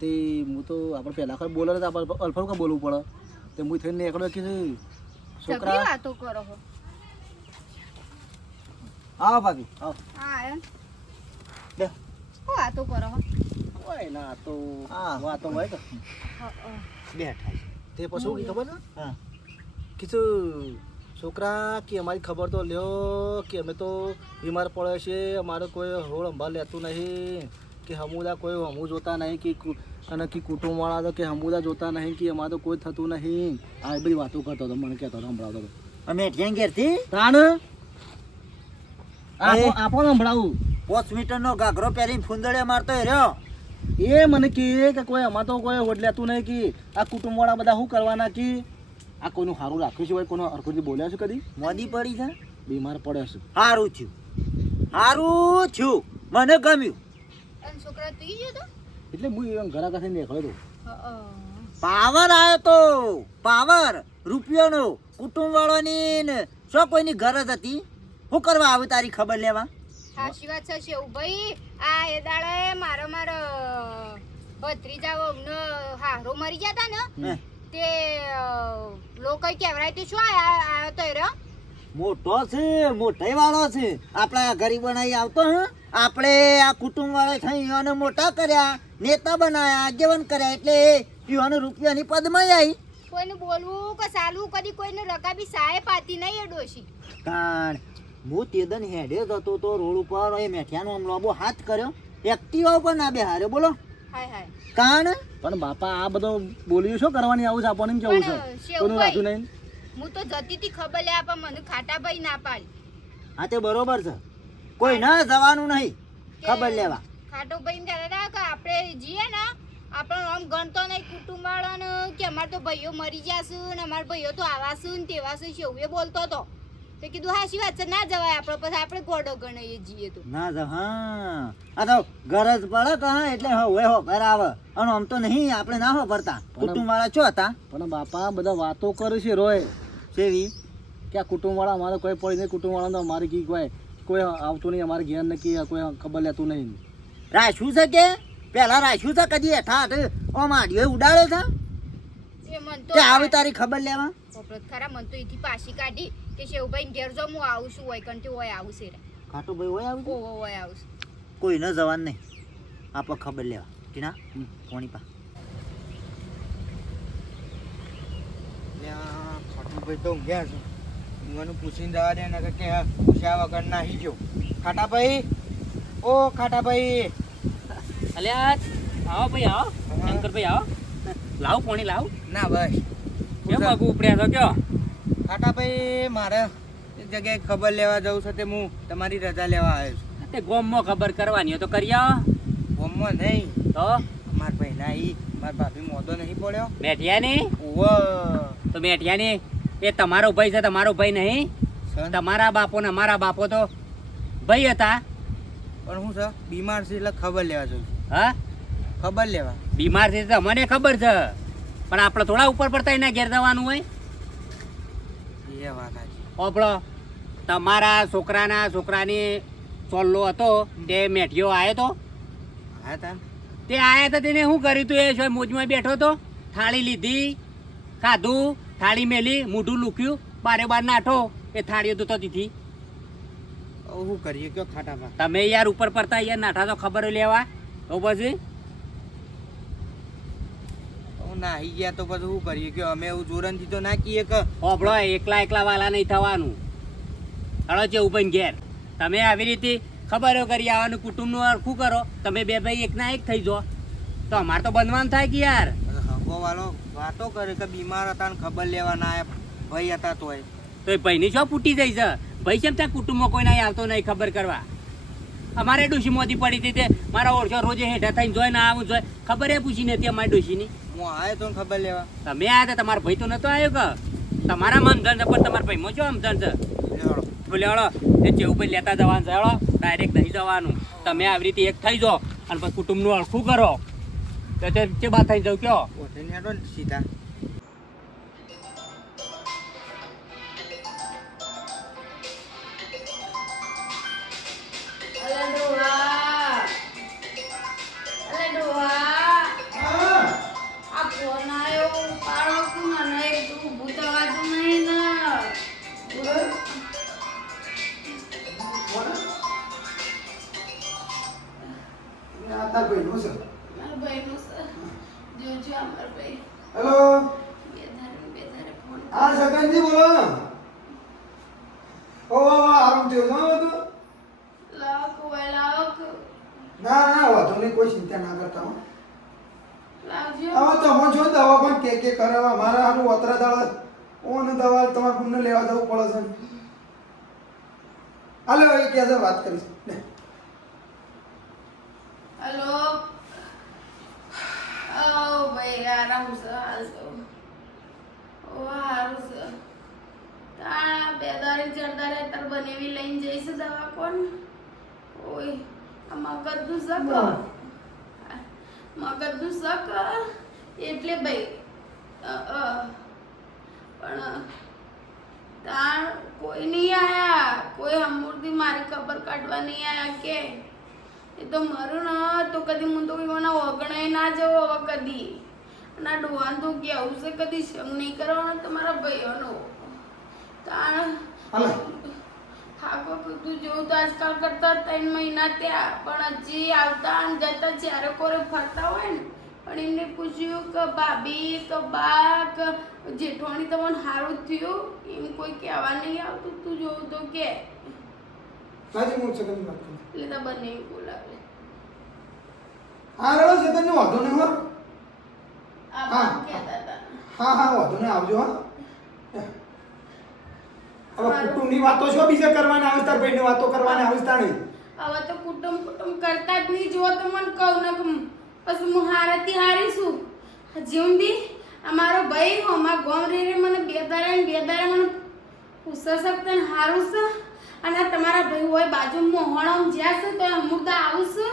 તે હું તો આપણે પહેલા ખબર બોલે તો આપણે અલ્ફા કા બોલવું પડે તે હું થઈને નીકળ્યો કે સગરી છોકરા વાતો કરો છો આવો ભાભી આવો હા એમ બે શું વાતો કરો છો હોય ના તો હા. વાતો હોય કે બેઠા છે. તે પછી શું કી ખબર ને હા કીધું છોકરા કે અમારી ખબર તો લ્યો કે અમે તો બીમાર પડે છે, અમારે કોઈ હોળ સંભાળ લેતું નહીં કે હમુદા કોઈ હમું જોતા નહીં અને કે કુટુંબવાળા તો કે હમુદા જોતા નહીં કે અમારે તો કોઈ થતું નહીં. આ બધી વાતો કરતો હતો, મને કહેતો હતો, સંભળાવતો હતો. અમે ઠેંગ ઘેરથી તાણ આપો સંભળાવું. 5 મીટરનો ઘાઘરો પહેરીને ફૂંદડે મારતો રહ્યો. એ મને કહે કે કોઈ અમારે તો કોઈ હોડ લેતું નહીં કે આ કુટુંબવાળા બધા શું કરવાના કે આ કોઈનું સારું રાખ્યું છે, કોઈનો હરખુથી બોલ્યા છે કદી? મોદી પડી છે. બીમાર પડે છે. સારું થયું, મને ગમ્યું. અને છોકરા તું ગયો તો એટલે હું એમ ઘરા કાશે નીકળ્યો હતો. પાવર આવ્યો તો, પાવર રૂપિયાનો કુટુંબ વાળાની ને શું કોઈની ગરજ હતી? શું કરવા આવે તારી ખબર લેવા? સાચી વાત છે શેવ ભાઈ. આ એ દાડે મારો ભત્રીજા વહુનો હારો મરી ગયા તા ને તે લોકો કહેવાય તો શું આવ્યો તો એ રહ્યો મોટો છે, મોટાઈ વાળો છે. આપણા ગરીબ બનાવી આવતો હે. આપણે આ કુટુંબ વાળા થઈ એને મોટા કર્યા, નેતા બનાયા, આગેવાન કર્યા, એટલે યુવાનો રૂપિયાની પદમાં આવી. કોઈને બોલવું કે ચાલવું કદી કોઈને રકાબી સાય પાતી નહીં એ ડોશી. કારણ હું તેદન હેડે જતો તો રોડ ઉપર એ મેઠિયાનો આમ લોબો હાથ કર્યો, એક્ટિવા ઉપર ના બેહાર્યો. બોલો હાય હાય. કારણ પણ બાપા આ બધો બોલ્યું શું કરવાની આવું છે? આપણને કેવું છે? કોઈનું રાખ્યું નહીં. હું તો જતી હતી ખબર લે પણ મને ખાટા ભાઈ ના પાડી. હા તે બરોબર છે, કોઈ ના જવાનું નહીં ખબર લેવા. ખાટો ભાઈ ને કહેતા કે આપણે જઈએ ને આપણો આમ ગણતો નહીં કુટુંબ વાળાને કે અમારે તો ભાઈઓ મરી જશું ને અમારા ભાઈઓ તો આવાશું ને તેવાશું છે એવું એ બોલતો હતો. તો કીધું હાશી વાત છે, ના જવાય આપણે, પછી આપણે ગોડો ગણાઈએ જઈએ તો ના જ. હા આ તો ગરજ પડે કે હા એટલે હવે હો ઘર આવે અને આમ તો નહીં આપણે ના હો ભરતા. કુટુંબ વાળા છો હતા પણ બાપા બધા વાતો કરે છે રોય સેવી કે આ કુટુંબવાળા અમારે કોઈ પડી નહીં, કુટુંબવાળા તો અમારે કી કોઈ આવતું નહીં, અમારે ઘેર ને કે કોઈ ખબર લેતું નહીં. રાખ્યું છે કે પેલા રાખ્યું છે કદી હેઠા આમ આડિયો ઉડાડે છે એ મન તો કે આવે તારી ખબર લેવા? પોપરત ખરા મન તો એથી પાછી કાઢી કે શેવભાઈ ઘેર જો હું આવું છું હોય કંટી હોય આવું છે ખાટું ભાઈ હોય આવું ઓવો હોય આવું છે. કોઈ ન જવાનું નહીં, આપણે ખબર લેવા ટીના કોણી પા. ખાટું ભાઈ તો ઊંઘ્યા છે, મને પૂછીને જવા દે ને કે પૂછ્યા વગર નાહી ગયો. ખાટા ભાઈ, ઓ ખાટા ભાઈ. અલ્યા આવો ભાઈ, આવો શંકરભાઈ, આવો. લાવ પાણી લાવ. ના બસ કેમ આગું ઉપડ્યા છો કયો? ખાટા ભાઈ મારે એક જગ્યાએ ખબર લેવા જવું છે, તે હું તમારી રજા લેવા આવ્યો છું. તે ગોમમાં ખબર કરવાની હોય તો કરી આવો. ગોમમાં નહીં તો મારા ભાઈના ઈ મારા ભાભી મોદો નહીં પડ્યો. મેઠિયાની ઓવ તો મેઠિયાની એ તમારો ભાઈ છે, તમારો ભાઈ નહીં. સન તમારા બાપો ને અમારા બાપો તો ભાઈ હતા. પણ હું છે બીમાર છે એટલે ખબર લેવા જઉં છું. હા, ખબર લેવા બીમાર છે તો મને ખબર છે, પણ આપણે થોડા ઉપર પડતા એના ઘેર જવાનું હોય. એ વાત સાચી. ઓપડો તમારા છોકરાની ચોલ્લો હતો તે મેઠિયો આવ્યો તો. હા તા તે આયા હતા, તેને શું કર્યું તું? એ મોજમાં બેઠો તો, થાળી લીધી, ખાધું, થાળી મેલી, મૂઢું લૂક્યું, બારે બાર નાઠો, એ થાળીઓ તો દીધી. શું કરીએ કયો ખાટા ભા? તમે યાર ઉપર પડતા યાર નાઠા તો ખબર લેવા. તો પછી નાહી ગયા તો પછી શું કરીએ કયો? અમે એવું જોરનથી તો ના કહીએ કે ઓપડો એકલા વાલા નહીં થવાનું. હળો છે ઉપર ઘેર તમે આવી રીતે ખબર કરી આવવાનું, કુટુંબનું અરખું કરો. તમે બે ભાઈ એકના એક થઈ જાઓ તો અમારે તો બનવાનું થાય કે યાર. હગો વાળો વાતો કરે કે બીમાર હતા ને ખબર લેવા ના આવ્યા, ભાઈ હતા તોય. તો એ ભાઈની શું ફૂટી જાય છે? ભાઈ કેમ ત્યાં કુટુંબમાં કોઈ નહીં આવતો નહીં ખબર કરવા? અમારે ડોશી મોદી પડી હતી તે મારા ઓળખો રોજે હેઠા થઈને જોઈ ના આવું જોઈએ, ખબર એ પૂછી નથી અમારી ડોશીની. હું આવ્યો તો ને ખબર લેવા. તમે આવ્યા હતા, તમારો ભાઈ તો નતો આવ્યો કે? તમારા મન ધન છે પણ તમારા ભાઈમાં શું આમ ધન છે? બોલે હળો એ જેવું ભાઈ લેતા જવાનું છે, હળો ડાયરેક્ટ નહીં જવાનું. તમે આવી રીતે એક થઈ જાઓ અને પછી કુટુંબનું અળખું કરો તો તે બાદ થઈ જાવ કયો? ઓઠે હેડો ને સીધા. બેધારે હેલો, ફોન હા સગનજી બોલો. આરામ થયો છે હો બધું. લક વેલક ના ના વાંધો નહીં, કોઈ ચિંતા ના કરતા હો. લાવજો. હવે તમે જો દવા પણ કે કરે હવે મારા હારું ઓતરા દાડા ઓન દવા તમારે પુણ્ય લેવા જવું પડે છે. હાલો એ કે છે વાત કરીશ લે. હલો. ઓ ભાઈ આરામ છે હાલ તો. ઓ હારું છે. તા બે દારે ચાર દારે તાર બનેવી લઈને જઈશ દવા કોણ. ઓય આ મગજનું સક મગજનું સક એટલે ભાઈ પણ તાણ કોઈ નહીં આયા, કોઈ હમુરથી મારી ખબર કાઢવા નહીં આયા કે એ તો મારું ના તો કદી હું તો એના ઓગણાય ના જવો હવે કદી. અને આ ડોહાન તો કેવું છે કદી સંગ નહીં કરવાનો તમારા ભાઈઓનો. તાણ હાલો હા તું જોઉં તો આજકાલ કરતા 3 મહિના ત્યાં પણ હજી આવતા અને જતા જ્યારે કોરે ફરતા હોય ને પણ એમને પૂછ્યું કે ભાભી કે બા કે જેઠવાણી તમને સારું થયું એમ કોઈ કહેવા નહીં આવતું. તું જોઉં તો કે હાજી હું સગનની વાત કરું. એટલે તો બંને બોલાવે હા રડો સગનની વાંધો નહીં હો. આ હા. કહેતા હતા. હા હા વાંધો નહીં આવજો હા. હવે કુટુંબની વાતો છો બીજે કરવાના આવે તાર ભાઈની વાતો કરવાના આવે તાણી. હવે તો કુટુંબ કરતા જ નહીં જો તો મને કહું ને કે પછી હું હારેથી હારીશું. હજી બી અમારો ભાઈ અમારા ગોમ રે મને બે દારે મને પૂછે છે તને હારું છે અને આ તમારા ભાઈ હોય બાજુ મોહણમ જ્યાં છે તો અમુકદા આવું છે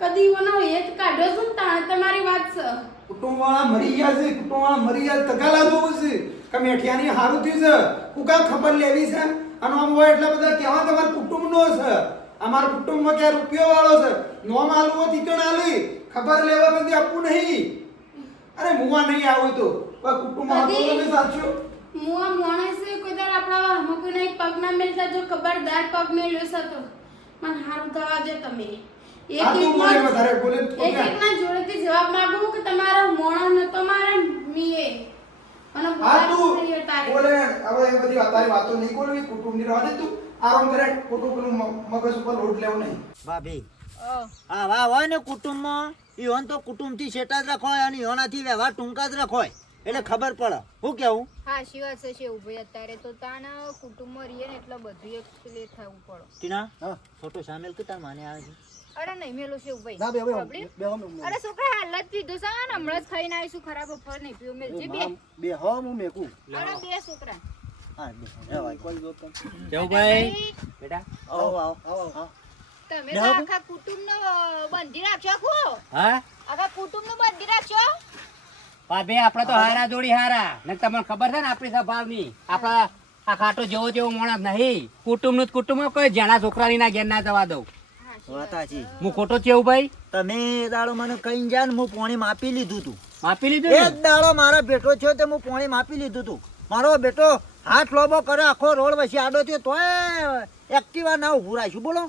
કદી એનો હેત કાઢ્યો છે ને તાણે તમારી વાત છે. કુટુંબવાળા મરી ગયા છે, કુટુંબવાળા મરી ગયા તગાલા જોવું છે કે મેઠિયાની હારું થયું છે. કુકા ખબર લેવી છે અને આમ હોય એટલે બધા કહેવા તમારા કુટુંબનો છે. અમારા કુટુંબમાં ક્યાં રૂપિયો વાળો છે નોમ આલવો તીકણ આલી ખબર લેવા બધી આપવું નહીં. અરે મુવા નહીં આવું તો પણ કુટુંબમાં હતો તમે સાચું. હું આ માણસ છે કોઈ દર આપણા વાહમાં કોઈને એક પગ ના મેલતા જો ખબરદાર પગ મેલ્યો છે તો મને હારું થવા દે તમે. આ તું બોલે વધારે બોલે તો એક એકના જોડેથી જવાબ માંગુ કે તમારો મોણો ન તો મારા મીએ અને હા તું બોલાવી તારે બોલે હવે એ બધી તારી વાતો નહીં બોલવી. કુટુંબની રહેવા દે તું આરામ કરે. કુટુંબનું મગજ ઉપર લોડ લેવો નહીં. ભાભી આવા હોય ને કુટુંબમાં ઈવન તો કુટુંબથી સેટા જ રખોય અને ઈવનાથી વ્યવહાર ટૂંકા જ રખોય એટલે ખબર પડે. હું કેવું હા શી વાત છે છે ઉભી અત્યારે તો તાના કુટુંબમાં રહીએ ને એટલે બધું એક પ્લેટ થવું પડે. ટીના ફોટો સામેલ કે તાર માને આવે છે? અરે નહીં મેલો છે ઉભી ના બે હવે બાબડી? બે હમ અરે છોકરા હાલ જ પીધું છે ને હમણાં જ ખાઈને આવીશું ખરાબ ફળ નહીં પીવું મેલજે બે બે હમ હું મેકું અરે બે છોકરા હા જવાય. કોઈ જોત તમ કેવું ભાઈ બેટા આવો આવો આવો હા તમે ના, તો આખા કુટુંબનો બંધી રાખશો આખું હા આખા કુટુંબનું બંધી રાખશો ભાભી આપણે તો હારા જોડી હારા ને તમને ખબર છે ને આપણી સ્વભાવની આપણા આ ખાટો જેવો તેવો માણસ નહીં. કુટુંબનું જ કુટુંબમાં કોઈ જેના છોકરાની ના ઘેર ના જવા દઉં. વાત સાચી. હું ખોટો કેવું ભાઈ તમે એ દાડો મને કઈ જા ને હું પોણી માપી લીધું તું. માપી લીધું એક ને? દાડો મારો બેટો થયો તે હું પોણી માપી લીધું તું. મારો બેટો હાથ લોબો કરે આખો રોડ વચ્ચે આડો થયો તોય એક્ટિવા ના ઉભું રાખ્યું. બોલો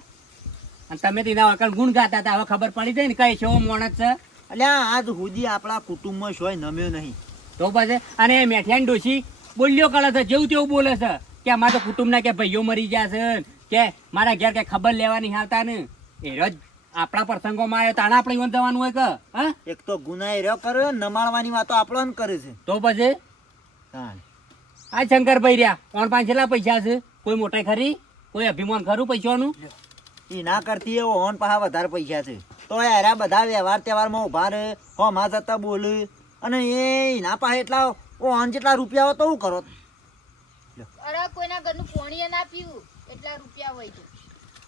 અને તમે તેના વગર ગુણ ગાતા હતા હવે ખબર પડી જાય ને કઈ કેવો માણસ છે. અલ્યા આજ સુધી આપણા કુટુંબમાં શોય નમ્યો નહીં. તો પછી અને મેઠિયાની ડોશી બોલ્યો કરે છે જેવું તેવું બોલે છે કે અમારા તો કુટુંબના કે ભાઈઓ મરી ગયા છે કે મારા ઘેર કે ખબર લેવાની આવતા ને એ રોજ આપણા પ્રસંગોમાં આવ્યો તાણે આપણે ઈવન જવાનું હોય કે હા એક તો ગુનાય રહ્યો કરે નમાડવાની વાતો આપણને કરે છે. તો પછી હા આ શંકરભાઈ રહ્યા કોણ પાંચ છેલ્લા પૈસા છે કોઈ મોટાઈ ખરી કોઈ અભિમાન ખરું પૈસાનું એ ના કરતી એવો હોન પાછા વધારે પૈસા છે તો યાર બધા વ્યવહાર તહેવારમાં ઉભા રહે હો માં જતા બોલે અને એ ના પાસે એટલા ઓન જેટલા રૂપિયા હોય તો શું કરો? અરે કોઈના ઘરનું પોણીએ ના પીવું એટલા રૂપિયા હોય તો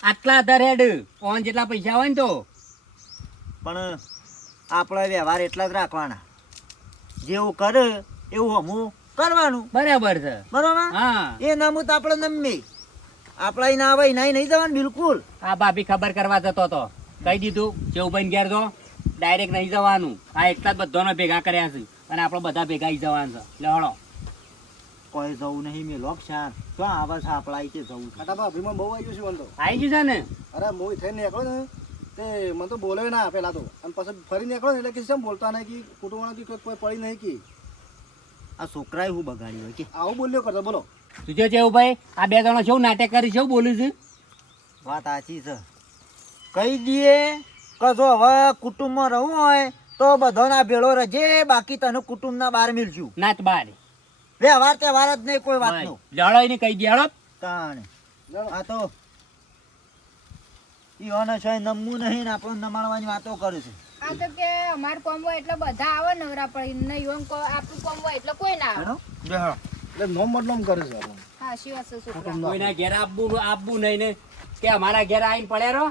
આટલા આધાર હેડ ઓન જેટલા પૈસા હોય ને તો પણ આપણે વ્યવહાર એટલા જ રાખવાના. જેવું કરે એવું હમું કરવાનું. બરાબર છે બરોબર હા એ નમું તો આપણે નમી આપણા ના આવે ના નહીં જવાનું બિલકુલ. આ ભાભી ખબર કરવા જતો તો કહી દીધું જેવું ઘેર જો ડાયરેક્ટ નહીં જવાનું. આ એટલા જ બધાને ભેગા કર્યા છે અને આપણે બધા ભેગા આવી જવાનું છે. એટલે હળો કોઈ જવું નહીં મેં લોક શાર તો આવે છે આપણા અહીં જવું છે. ખાટા ભાભીમાં બહુ આવી ગયું છે મને તો. આવી ગયું છે ને અરે મોઈ થઈને નીકળો ને તે મને તો બોલે ના પેલા તો અને પછી ફરી નીકળો ને એટલે કે કેમ બોલતા નહીં કે કુટુંબવાળા કે કોઈ પડી નહીં કે આ છોકરાએ હું બગાડ્યું હોય કે આવું બોલ્યો કરતો બોલો તું જો ભાઈ આ બે જણો શું નાટક કરી શું બોલું છું વાત સાચી છે કહી દઈએ કે જો હવે કુટુંબમાં રહું હોય તો બધાના ભેળો રહેજે બાકી તને કુટુંબના બહાર મિલશું નાત બાર વ્યવહાર તહેવાર જ નહીં કોઈ વાતનો લડો ને કહી દેડો તાણે આ તો ઈઓને છે નમવું નહીં ને આપણને નમાડવાની વાતો કરે છે આ તો કે અમાર કોમ હોય એટલે બધા આવે નવરા પડી ને ઈવન આપણું કોમ હોય એટલે કોઈ ના આવે હેડો બેહો એટલે નોમ બદનામ કરે છે આપણને. હા શી વાત છે છોકરા કોઈના ઘેર આપવું નહીં ને કે અમારા ઘેર આવીને પડ્યા રહો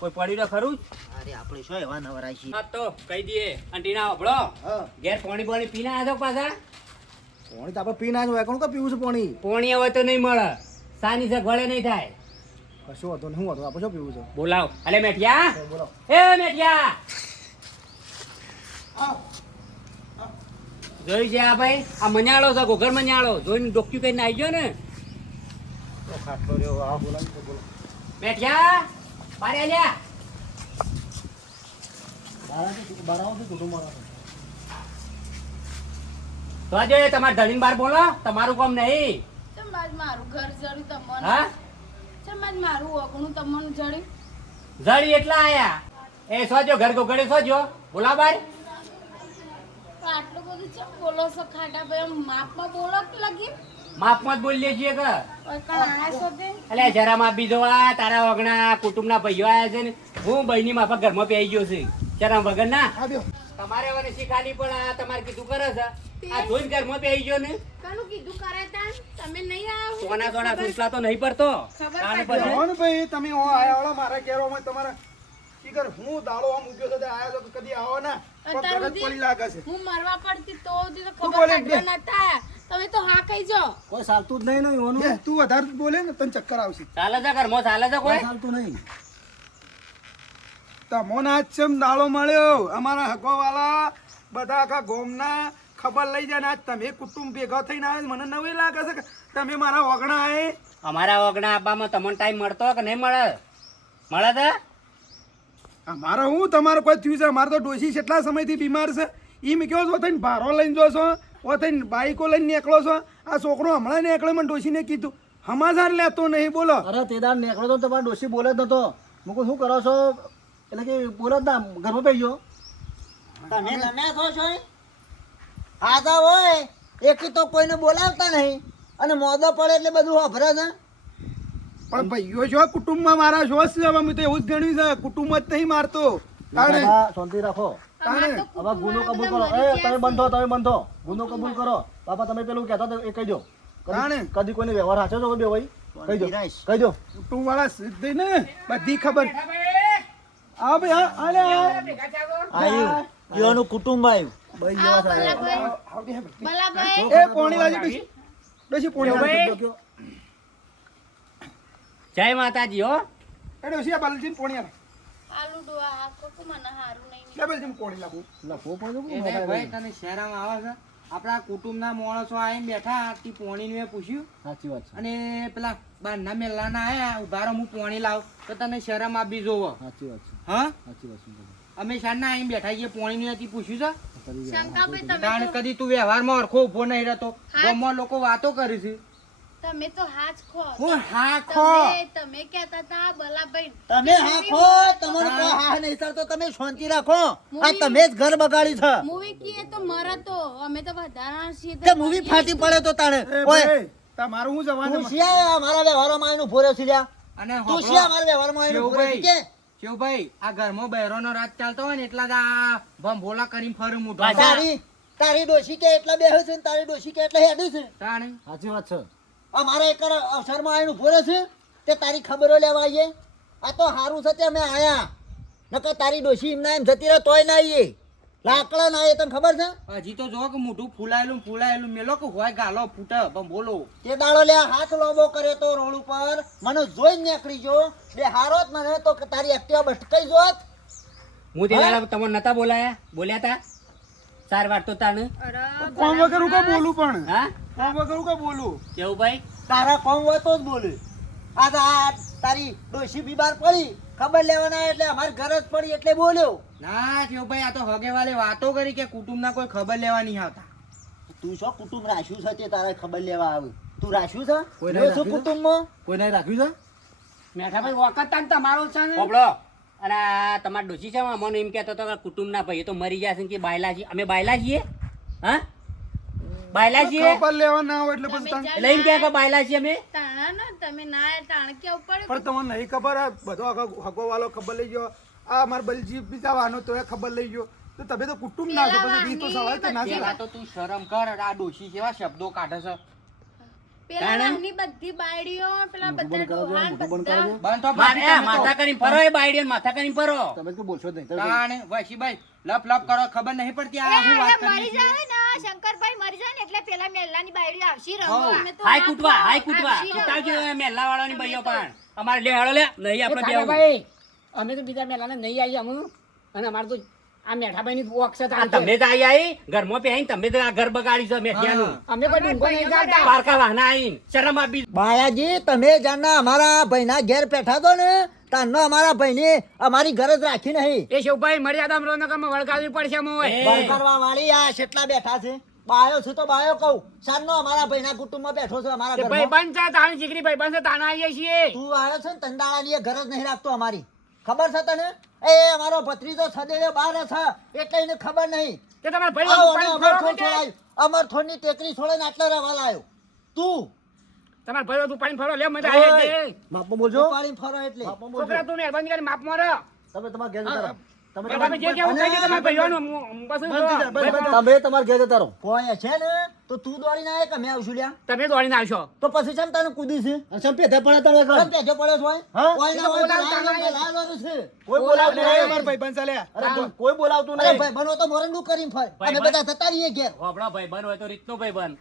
કોઈ પડી તો ખરું જ અરે આપણે શું એવા નવરાય છીએ હા તો કહી દઈએ અંટીના હબળો હા ઘેર પાણી પાણી પીને આવ્યા છો પાછા પાણી તો આપણે પીને આવ્યા હોય કોણ કા પીવું છે પાણી પોણી હવે તો નહીં મળે સાની છે ઘોડે નહીં થાય કશું હતો નહીં હતું આપણે શું પીવું છે બોલાવ અલે મેઠિયા બોલો એ મેઠિયા જોઈ છે આ ભાઈ આ મન્યાળો છે ઘોઘર મન્યાળો જોઈને ડોક્યુ કરીને આવી ગયો ને તો ખાટલો રહ્યો આ બોલાવી તો બોલો મેઠિયા બારે આલ્યા બારાઓ છે કુટુંબ તો આજે તમારે ધણીને બાર બોલો તમારું કામ નહીં ચમ આજ મારું ઘર જડ્યું તમને હા ચમ આજ મારું ઓગણું તમને જડ્યું જડી એટલા આયા એ સોજો ઘર ગોગડે સોજો બોલા બાર પણ આટલું બધું ચમ બોલો છો ખાટા ભાઈ આમ માપમાં બોલો કે લગી માપમાં જ બોલીએ છીએ કે કણાણા છો તે એટલે જરા માપ બીજો આ તારા વગણા કુટુંબના ભાઈઓ આયા છે ને હું બહેની માફક ઘરમાં પેઈ ગયો છે શરમ વગર ના આ બેહો. તમારે હવે શીખાલી પણ આ તમારે કીધું કરે છે આ જોઈને ઘરમાં પેઈ ગયો ને કાનું કીધું કરે તા તમે નહીં આવો સોના સોના સુસલા તો નહીં પડતો ખબર તાણે પડી. પછી બેહો ને ભાઈ તમે હો આયા વાળા મારા ઘેરોમાં તમારા શીખર હું દાડો આમ ઉગ્યો છે તે આયા છો કે કદી આવો ના પણ અત્યાર ગરજ પડી લાગે છે હું મરવા પડતી તો સુધી તો તું ખબર બોલે કાઢવા નતા તમે તો હા કહી જો કોઈ ચાલતું જ નહીં ને ઈઓનું. બે, તું વધારે બોલે ને તને ચક્કર આવશે ચાલે છે ઘરમાં ચાલે છે કોઈ કોઈ ચાલતું નહીં તમોને આજ ચમ દાડો મળ્યો અમારા હગોવાલા બધા આખા ગોમના ખબર લઈ જાય ને આજ તમે કુટુંબ ભેગા થઈને આવે મને નવી લાગે છે કે તમે મારા વગણા આએ અમારા વગણા આપવામાં તમને ટાઈમ મળતો કે નહીં મળે મળે છે અમારે હું તમારે કોઈ થયું છે અમારે તો ડોશી કેટલા સમયથી બીમાર છે એમ કહો છો થઈને ભારો લઈને જો છો ઓ થઈને બાઈકો લઈને નીકળો છો આ છોકરો હમણાં નીકળ્યો મને ડોશીને કીધું સમાચાર લેતો નહીં બોલો અરે તે દાડ નીકળો તો તમારો ડોશી બોલે જ નતો હું કહું શું કરો છો એટલે કે બોલે જ ના ઘરમાં પઈ ગયો તમે નમ્યા છો છો આજા હોય એકી તો કોઈને બોલાવતા નહીં અને મોદો પડે એટલે બધું વાપરે છે પણ ભાઈઓ જો કુટુંબમાં મારા શોષ છે અમે તો એવું જ ગણ્યું છે કુટુંબ જ નહીં મારતો તાણે દાદા, શાંતિ રાખો તાણે હવે ગુનો કબૂલ કરો તમે બંધો ગુનો કબૂલ કરો બાપા તમે પેલું કહેતા હતા એ કહી દો તાણે. કદી કોઈને વ્યવહાર હાચો છો બે ભાઈ કહી દો વિરાઈશ. કહી દો કુટુંબ વાળા સીધી ને બધી ખબર આ ભાઈ આ આલે આવ્યું ઈઓનું કુટુંબ આવ્યું ભાઈ આવો જેવા સારા. બલાભાઈ બલાભાઈ એ પોણી લાજી ડોશી ડોશી પોણી લાજી જય માતાજી હો એ ડોશી આ બાલજી પોણી આલે આલુ ડોવા આ કોકો મને હારું નહીં લે બાલજી પોણી લાગુ લખવો પડે એ ભાઈ તને શહેરમાં આવે છે આપણા કુટુંબના માણસો આવીને બેઠા આથી પોણીનું મેં પૂછ્યું સાચી વાત છે અને પેલા બહારના મેલાના આયા ઉભા રહો હું પોણી લાવ તો તને શરમ આપી જોવો સાચી વાત છે હા સાચી વાત છે અમે શારના આવીને બેઠા છીએ પોણીનું હતી પૂછ્યું શંકાભાઈ છે તમે તાણ તો કદી તું વ્યવહારમાં અરખો ઉભો નહીં રહેતો ગામમાં લોકો વાતો કરી છે તમે તો હાજ ખો હું હા ખો તમે કહેતા હતા બલાભાઈ તમે હા ખો તમારે કોઈ હા નહીં સર તો તમે શાંતિ રાખો આ તમે જ ઘર બગાડ્યું છે મૂવી કીએ તો મરે તો અમે તો વધારા છીએ તે મૂવી ફાટી પડે તો તાણે એ ઓય ભાઈ તમારું હું તું જવાનું શિયા મારા વ્યવહારોમાં આવીને ઉભો રહ્યો છે લ્યા અને તું હોભળો. શિયા મારા વ્યવહારમાં આવીને ઉભો રહ્યો છે કે શિવભાઈ આ ઘરમાં બહેરોનો રાત ચાલતો હોય ને એટલા જ આ ભંભોલા કરીને ફરું મૂઠો તારી ડોશી કે એટલા બેહે છે ને તારી ડોશી કે એટલા હેડે છે તાણે સાચી વાત છે અમારા એક અવસરમાં આવીને ઉભો રહ્યો છે તે તારી ખબરો લેવા આવીએ આ તો સારું છે તે અમે આયા નકર તારી ડોશી એમના એમ જતી રહે તોય ના આવીએ લાકડા ના આવીએ તને ખબર છે હજી તો જો કે મોઢું ફૂલાયેલું મેલો કે હોય ગાલો ફૂટે ભંભોલો તે દાડો લે હાથ લોબો કર્યો તો રોડ ઉપર મને જોઈને નીકળી ગયો બે હારો જ મને તો કે તારી એક્ટિવા ભટકાઈ જોત હું તે દાડા તમને નતા બોલ્યા તા 4 વાર તો તાને કોમ વગર હું કા બોલું પણ હા કોમ વગર હું કા બોલું કેવું ભાઈ તારા કોમ હોય તો જ બોલે આ તો આ તારી ડોશી બીમાર પડી ખબર લેવાના એટલે અમારી ઘર જ પડી એટલે બોલ્યો ના શિવભાઈ આ તો હગેવાલે વાતો કરી કે કુટુંબના કોઈ ખબર લેવા નહીં આવતા તું શું કુટુંબ રાખ્યું છે તે તારા ખબર લેવા આવે તું રાખ્યું છે કોઈને લ્યો છું રાખ્યું છે? કુટુંબમાં કોઈને રાખ્યું છે મેઠાભાઈ વખત તાન તમારો છે ને પોપડો અને આ તમારા ડોશી છે મને એમ કહેતો હતો કે કુટુંબના ભાઈ તો મરી ગયા છે કે બાયલા છીએ અમે બાયલા છીએ હા બાયલા છીએ ખબર લેવા ના હોય એટલે પછી તમે તાણ- એટલે એમ કહે કે બાયલા છીએ અમે તાણા ને તમે ના તાણ કેવું પડે પણ તમને નહીં ખબર આ બધો હકો વાળો ખબર લઈ ગયો આ મારા બલજી બીજા વાનો તો એ ખબર લઈ ગયો તો તમે તો કુટુંબ ના છો પછી ઈ તો સવાલ કે ના પેલા છે તો તું શરમ કર આ ડોશી કેવા શબ્દો કાઢે છે પેલા નાની બધી બાયડીઓ પેલા બધા ડોહાન બધા બંધ તો મારે આ માથા કરીને ફરો એ બાયડીઓ માથા કરીને ફરો તમે તો બોલશો જ નહીં તમે તાણે વશીભાઈ લપ લપ કરો ખબર નહીં પડતી આ હું વાત કરી મરી જાય ને શંકરભાઈ મરી જાય ને એટલે પેલા મેલ્લાની બાયડી આવશી રમવા અમે તો હાય કૂટવા હાય કૂટવા કૂટાવજો મેલ્લા વાળાની ભાઈઓ પણ અમારે લે હાલો લે નહીં આપણે બેવું ભાઈ અમે તો બીજા મેલાને નહીં આવી અમે અને અમારે તો આ મેઠાભાઈની વોક છે આ તાણ તમે જ આવી ઘરમાં પહેરીને તમે જ આ ઘર બગાડી છો મેઠિયાનું અમે કોઈ ડુંગો નહીં કાઢતા પારકા વાહના આવીને શરમ આપી બાયાજી તમે જાણના અમારા ભાઈના ઘેર બેઠા તો ને તારનો અમારા ભાઈને અમારી ઘર જ રાખી નહીં એ શિવભાઈ મર્યાદા રોનકમાં વળગાવવી પડશે મોય એ. કરવા વાળી આ કેટલા બેઠા છે બાયો છું તો બાયો કહું સારનો અમારા ભાઈના કુટુંબમાં બેઠો છે અમારા કે ભાઈ ઘરમાં બંધ છે તાણી દીકરી ભાઈ બંધ છે તાણા આવીએ છીએ તું આવ્યો છે ને તંદાળાની એ ઘર જ નહીં રાખતો અમારી ખબર છે તને એ અમારો ભત્રીજો સદેડે બાર છે એટલે એને ખબર નહીં કે તમારા ભાઈ આવો પાણી અને ફરો અમરથોડ છોડાય અમરથોડની ટેકરી છોડીને આટલા રવા લાયો તું તમારા ભાઈ તું પાણી ફરો લે મજા આવે છે માપમાં બોલજો પાડીને ફરો એટલે માપમાં બોલજો છોકરા તું મહેરબાની કરી માફ મારો તમે તમારા ઘેર જતા રહો તમે તમે જે કેવું કહી દે તમારા ભાઈઓનું બસ તમે તમારા ઘેર જતા રહો કોઈ છે ને તો તું દોડીને આવે કે મેં આવશું લ્યા તમે દોડીને આવશો તો પછી ચમ તને કૂદી છે અને સંપે ધે પડે તમે કેમ પેજો પડ્યો છે હોય? હા? કોઈ ના હોય તો બોલાવતા લાલ છે કોઈ બોલાવતું અરે નહીં મારા ભાઈ બંધ ચાલ્યા અરે કોઈ બોલાવતું અરે નહીં ભાઈ બનો તો મોરંડું કરીને ફર ભાઈ અમે બન. બધા જતા રહીએ ઘેર હોપડો ભાઈ બન હોય તો રીતનો ભાઈ બન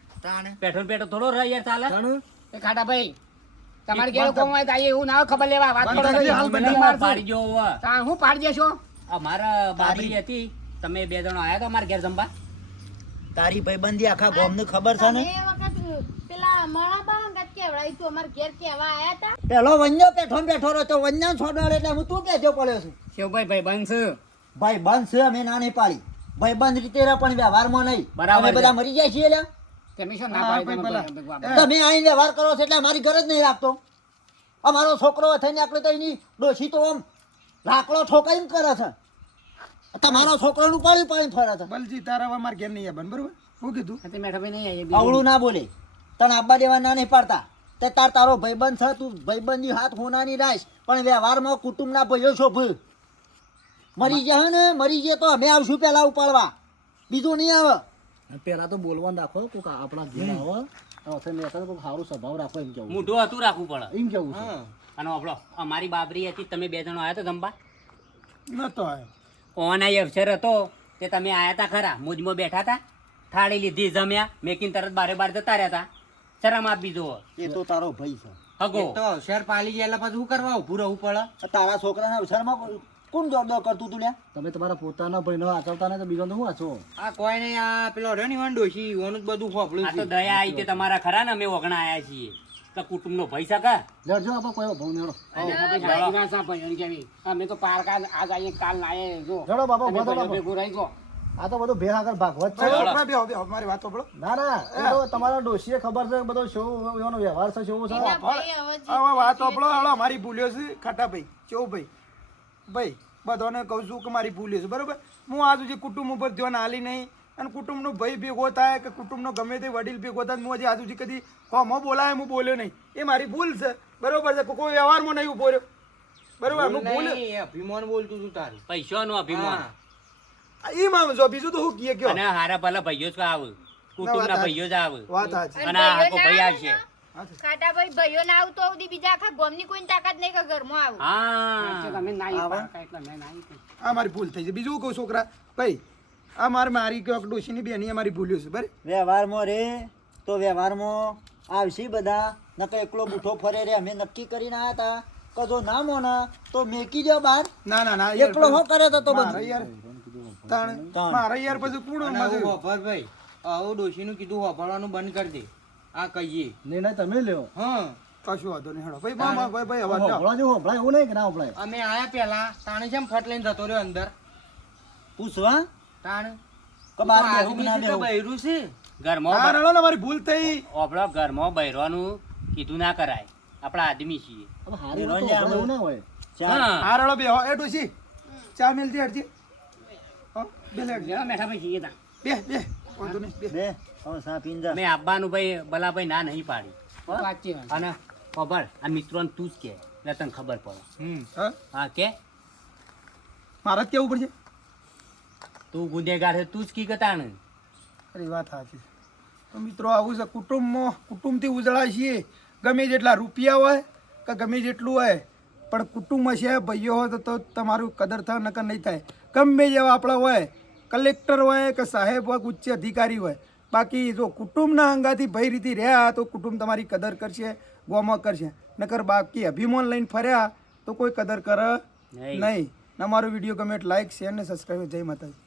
પેઠો પેઠો થોડો રહે યાર ચાલે જાણું? એ ખાટા ભાઈ તમારે ઘેર કોમ હોય તો આઈએ એવું ના હોય ખબર લેવા વાત કરો બંધ છો. બંધ મને મારશો. પાડી જો હોવા. તાણ હું પાડી દેશો અમારા બાબરી હતી તમે બે જણો આયા તો અમારા ઘેર જમવા તારી ભાઈબંધી આખા ગામને ખબર છે ને તમે એ વખત પેલા મણા બા હંગાત કેવડાવી તું અમાર ઘેર કેવા આયા તા પેલો વન્યો બેઠો રહ્યો તો વન્યા છોડાડે એટલે હું તું પેજો પડ્યો છું શિવભાઈ ભાઈ બંધ છે ભાઈ બંધ છે અમે ના નહીં પાડી ભાઈ બંધ રીતે રહે પણ વ્યવહારમાં નહીં બરાબર અમે છે. બધા મરી જાય છીએ લ્યા તમે શું ના પાડી તમે પેલા. ભાઈ. તમે આઈને વ્યવહાર કરો છો એટલે અમારી ઘર જ નહીં રાખતો અમારો છોકરો થઈને આપણે તો એની ડોશી તો આમ લાકડો ઠોકાઈને કરે છે તમારો છોકરાનું પાણી પાણી ફરે છે બલજી તારા હવે મારા ઘેર નહીં આવવાનું બરોબર શું કીધું આ તે મેઠાભાઈ નહીં આવીએ બીજું. અવળું ના બોલે તને આબા દેવા ના નહીં પાડતા તે તારો ભાઈબંધ છે તું ભાઈબંધી હાથ હોનાની રાખ પણ વ્યવહારમાં કુટુંબના ભાઈઓ શોભ મરી જાય ને મરી જાય તો અમે આવશું પેલા ઉપાડવા બીજું નહીં આવે પેલા તો બોલવાનું રાખો કોક આપણા ઘેર આવો અને મેં તો કોક સારો સ્વભાવ રાખો એમ કેવું મોઢું હતું રાખવું પડે એમ કેવું છે અને આપણો અમારી બાબરી હતી તમે બે જણો આયા તો જમવા નતો આવ્યો ઓન આ અવસર હતો તે તમે આયા તા ખરા મુજમાં બેઠા તા થાળી લીધી જમ્યા મેકીને તરત બારે બાર જતા રહ્યા તા શરમ આપી જુઓ એ તો તારો ભાઈ છે હગો એક તો અવસર પાલી ગયા એટલે પછી શું કરવા ઊભું રહેવું પડે તારા છોકરાના અવસરમાં કોણ દોડ દોડ કરતું તું લ્યા તમે તમારા પોતાના ભાઈનો આચરતા નહીં તો બીજો શું આચો આ કોઈ નહીં આ પેલો રહ્યો ને ઈવન ડોશી ઓનું જ બધું ફોફળું આ તો છે દયા આવી તે તમારા ખરા ને અમે ઓગણા આયા છીએ તો કુટુંબનો ભય સકા લડજો આપણે કોઈ ભાવ નેડો મેઠાભાઈ સારી વાત છે ભાઈઓની કેવી. અમે તો પારકા આજ આવીએ કાલ ના આવીએ જો લડો બાપા તમે ઉભા થો ભાઈઓ બાપા. ભેગું રહી ગયો. આ તો બધું ભેગ આગળ ભાગવત છે છોકરા બેહો બેહો મારી વાતો બોલો ના ના એ તો તમારા ડોશીએ ખબર છે બધો શું એનો વ્યવહાર છે શું છે એના ભાઈ હવે જે હવે વાત આપણો હાલો અમારી ભૂલ્યો છે ખાટા ભાઈ કેવું ભાઈ ભાઈ બધાને કહું છું કે મારી ભૂલ્યો છે બરોબર હું આજ સુધી કુટુંબ ઉપર ધ્યાન આલી નહીં અને કુટુંબનો ભાઈ ભેગો થાય કે કુટુંબનો ગમે તે વડીલ ભેગો થાય હું હજી આજ સુધી કદી કોમો બોલાય હું બોલ્યો નહીં એ મારી ભૂલ છે બરોબર છે કોઈ વ્યવહારમાં નહીં ઉભો રહ્યો બરોબર હું ભૂલ નહીં, અભિમાન બોલતું તું તારું પૈસાનો અભિમાન એ માનું છો બીજું તો હું કીએ કયો અને હારા ભલા ભાઈઓ જ આવ કુટુંબના ભાઈઓ જ આવ વાત સાચી અને આ હાકો ભાઈ આવશે ખાટાભાઈ ભાઈઓ ના આવતો સુધી બીજા આખા ગામની કોઈ તાકાત નહીં કે ઘરમાં આવું હા તમે ના આવીએ પારકા એટલે અમે ના આવીએ. આ મારી ભૂલ થઈ છે બીજું કહું છોકરા ભાઈ આ મારી કયો ડોશીની બેની અમારી ભૂલ્યો છે બરાબર વ્યવહારમાં રે તો વ્યવહારમાં આવશે બધા નકર એકલો બૂઠો ફરે રે અમે નક્કી કરીને આવ્યા હતા કે જો ના મોને તો મેકી દો બહાર ના ના ના યાર, એકલો હો કરે તો મારે બધું યાર મારે યાર પછી કુણો અને આવું વાપર ભાઈ આવું ડોશીનું કીધું વાપરવાનું બંધ કરી દે આ કહીએ નહીં નહીં તમે લ્યો હા કશું વાંધો નહીં હેડો ભાઈ ભાઈ અવાજ જાઓ. હોભળા જેવું હોભળાય એવું નહીં કે ના હોભળાય અમે આયા પેલા તાણે જેમ ફટ લઈને જતો રહ્યો અંદર પૂછવા તાણ કે બહાર તો બેહું કે ના આજુબાજુ તો બેહું? બૈરું છે ઘરમાં હા રણો ને મારી ભૂલ થઈ. આપણો ઘરમાં બૈરવાનું કીધું ના કરાય, આપણા આદમી છીએ. હવે હારી વાત તો આપણે એવું ના હોય. હા હા રણો બે એ ડોશી ચા મેલતી હટજી. હો, બે લે લેવા મેઠા ભાઈ છીએ તા. બે વાંધો નહીં બે. બે હવે સા પીને જા. મેં આવવાનું ભાઈ બલાભાઈ ના નહીં પાડી હો? સાચી વાત. અને ખબર આ મિત્રોને તું જ કે એટલે તને ખબર પડે. હા હા કે મારે જ કેવું પડશે. તું ગુનેગાર છે, તું જ કી કતા ને. અરે વાત સાચી. તો મિત્રો આવું છે કુટુંબથી ઉજળા છીએ. ગમે જેટલા રૂપિયા હોય કે ગમે જેટલું હોય, પણ કુટુંબ હશે, ભાઈઓ હોય તો તમારું કદર થાય, નકર નહીં થાય. ગમે જેવા આપણા હોય, કલેક્ટર હોય કે સાહેબ હોય, ઉચ્ચ અધિકારી હોય, બાકી જો કુટુંબના અંગાથી ભય રીતે રહ્યા તો કુટુંબ તમારી કદર કરશે, ગોમાં કરશે. નકર બાકી અભિમાન લઈને ફર્યા તો કોઈ કદર કરે નહીં. નહીં. અમારો વિડીયો ગમે એટલે લાઈક શેર ને સબસ્ક્રાઈબ. જય માતાજી.